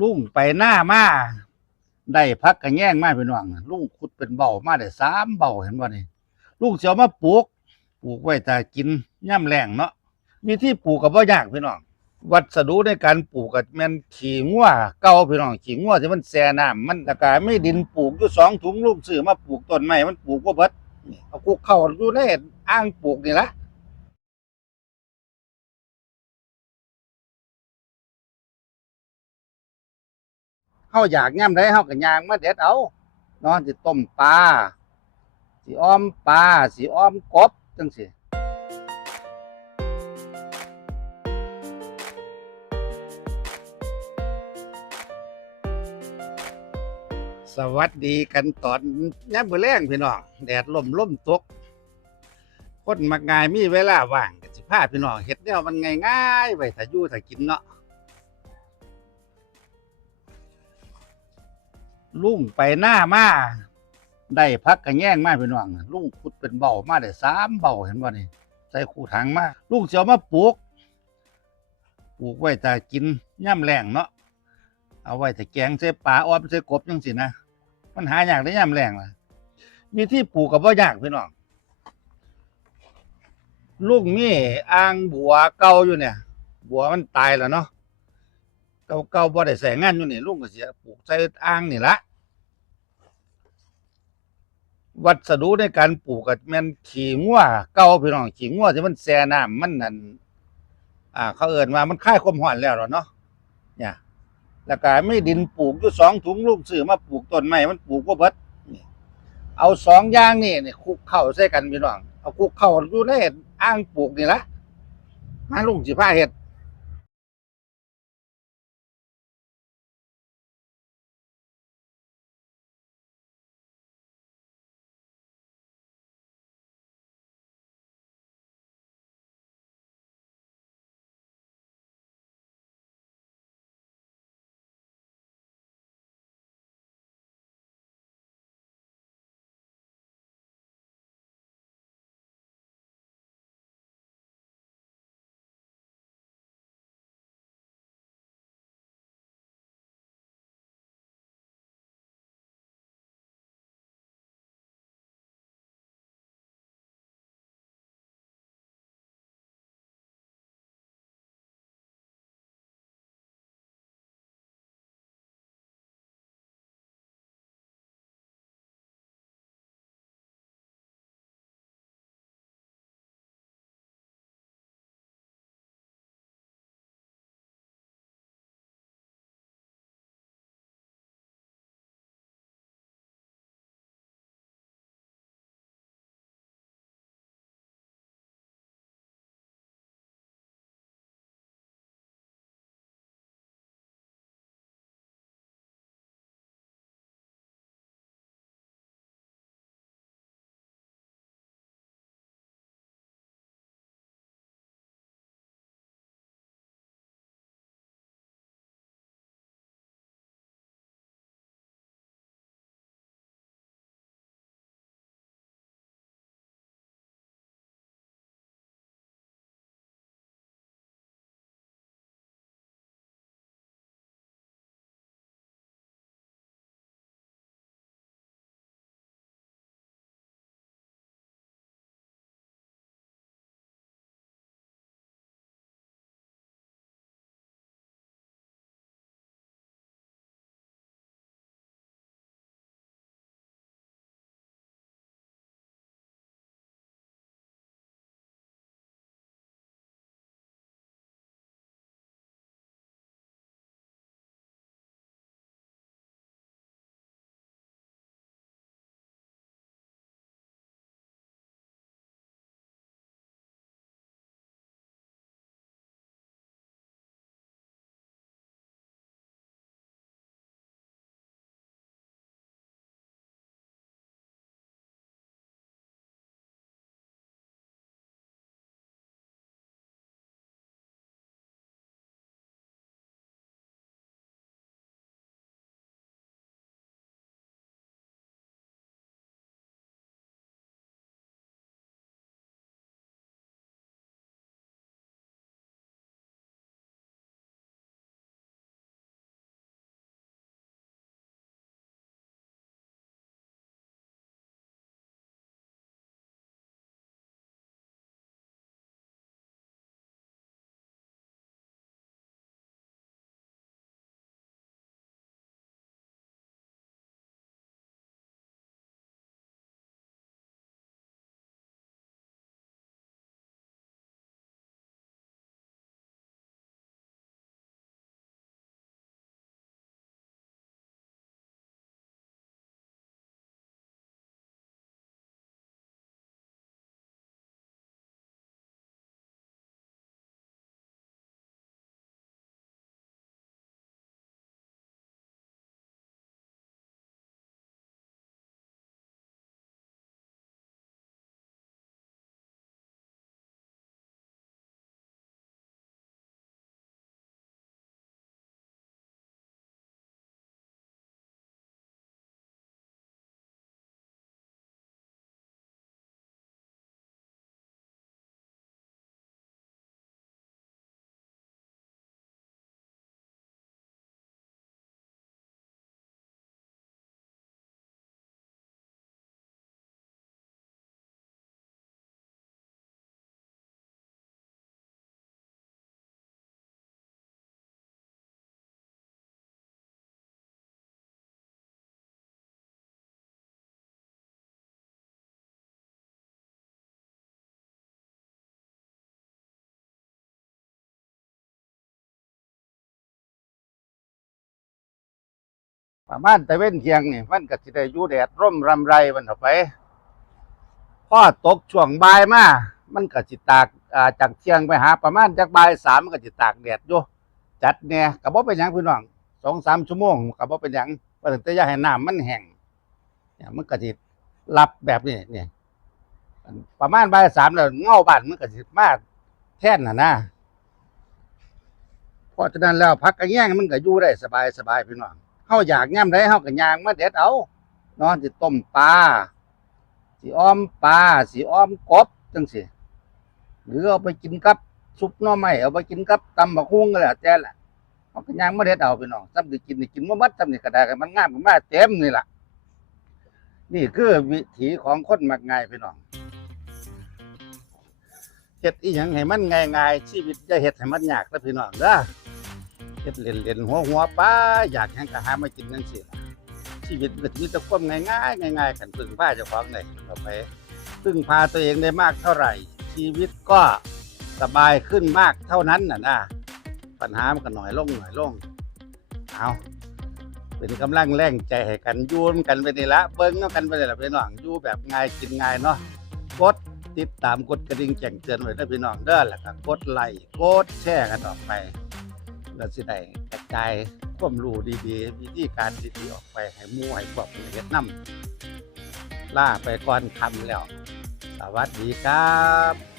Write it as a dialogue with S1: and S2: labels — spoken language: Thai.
S1: ลุงไปหน้ามาได้พักกระแย่งมาพี่น้องลุงขุดเป็นเบามาได้สามเบาเห็นบ่นี่ลุงเสียวมาปลูกปลูกไว้แต่กินย่ำแรงเนาะมีที่ปลูกกับบ่ยากพี่น้องวัสดุในการปลูกก็แม่นขี้งัวเก่าพี่น้องขี้งัวที่มันแช่น้ำมันแล้วก็ไม่ดินปลูกอยู่สองถุงลุงซื้อมาปลูกต้นไม้มันปลูกบ่เบิดเอากูเข้าอยู่ในอ่างปลูกนี่ละาอยากย่ำได้เฮาก็ย่างมาเด็ดเอาเนาะสิต้มปลาสิอ้อมปลาสิอ้อมกบจังซี่สวัสดีกันตอนยามมื้อแลงพี่น้องแดดลมลมตกคนมักง่ายมีเวลาว่างก็สิพาพี่น้องเฮ็ดแนวมันง่ายๆไว้ถ้าอยู่ถ้ากินเนาะ ลุงไปหน้ามาได้พักกระแย่งมาพี่น้องลุงขุดเป็นเบามาได้สามเบาเห็นบ่นี่ใส่คู่ถังมาลุงเสียวมาปลูกปลูกไว้แต่กินย่ำแรงเนาะเอาไว้แต่แกงใส่ปลาอ้อมใส่กบจังสินะมันหายากได้ย่ำแรงล่ะมีที่ปลูกกับว่ายากพี่น้องลุงมีอ่างบัวเก่าอยู่เนี่ย บัวมันตายแล้วเนาะ เก่าเก่าบ่ได้ใส่งานอยู่นี่ลุงก็เสียปลูกใส่อ่างนี่ละวัสดุในการปลูกก็แม่นขี้งัวเก่าพี่น้องขี้งัวที่มันแช่น้ำมันนั่นอ่า เขาเอิ้นว่ามันคลายความร้อนแล้วล่ะเนาะเนี่ยแล้วก็ไม่ดินปลูกอยู่สองถุงลูกซื้อมาปลูกต้นไม้มันปลูกบ่เบิดเอาสองอย่างนี่นี่คุกเข้าใส่กันพี่น้องเอาคุกเข้าอยู่ในอ่างปลูกนี่ละมาลุงสิพาเฮ็ด ประมาณต่เว้นเทียงนี่มันก็สิได้อยู่แดดร่มรำไรมันออกไปพอตกช่วงบ่ายมามันก็สิตากอ่าจากเทียงไปหา ประมาณจากบ่ายสามมันก็สิตากแดดอยู่จัดแหน่ก็บ่เป็นหยังพี่น้องสองสามชั่วโมงก็บ่เป็นหยังว่าแต่อย่าให้น้ำมันแห้งเนี่ยมันก็สิรับแบบนี้เนี่ยประมาณบ่ายสามแล้วเงาบ้านมันก็สิมาแท่นน่ะนะเพราะฉะนั้นแล้วพักกระแย่งมันก็อยู่ได้สบายสบายพี่น้อง เฮาอยากย่ำได้เฮาก็ย่างมาเด็ดเอาเนาะสิต้มปลาสิอ้อมปลาสิอ้อมกบจังซี่หรือเอาไปกินกับซุปหน่อไม้เอาไปกินกับตำบักฮุ่งก็แล้วแต่ละเฮาก็ย่างมาเด็ดเอาพี่น้องซ้ำสิกินนี่กินบ่หมดซ้ำนี่ก็ได้ก็มันงามก็มาเต็มนี่ล่ะนี่คือวิถีของคนมักง่ายพี่น้องเฮ็ดอีหยังให้มันง่ายๆชีวิตอย่าเฮ็ดให้มันยากนะพี่น้องเด้อ ฮ็ดเล่นเล่นหัวหัวๆป้าอยากหยังก็หามากินจังซี่ล่ะชีวิตมันมีแต่ความง่ายๆง่ายๆกันพึ่งพาเจ้าของได้ต่อไปพึ่งพาตัวเองได้มากเท่าไหร่ ชีวิตก็สบายขึ้นมากเท่านั้นน่ะนะปัญหามันก็หน้อยลงหน้อยลงเอาเป็นกำลังแรงใจให้กันอยูนกันไปนี่ละเบิ่งนำกันไปนี่ละพี่น้องอยู่แบบง่ายกินง่ายเนาะกดติดตามกดกระดิ่งแจ้งเตือนไว้ด้อพี่น้องเด้อแล้วก็กดไลค์กดแชร์กันออกไป เราสิได้กระจายความรู้ดีๆวิธีการดีๆออกไปให้มู่ให้พวกเฮ็ดนำล่าไปก่อนคำแล้ว สวัสดีครับ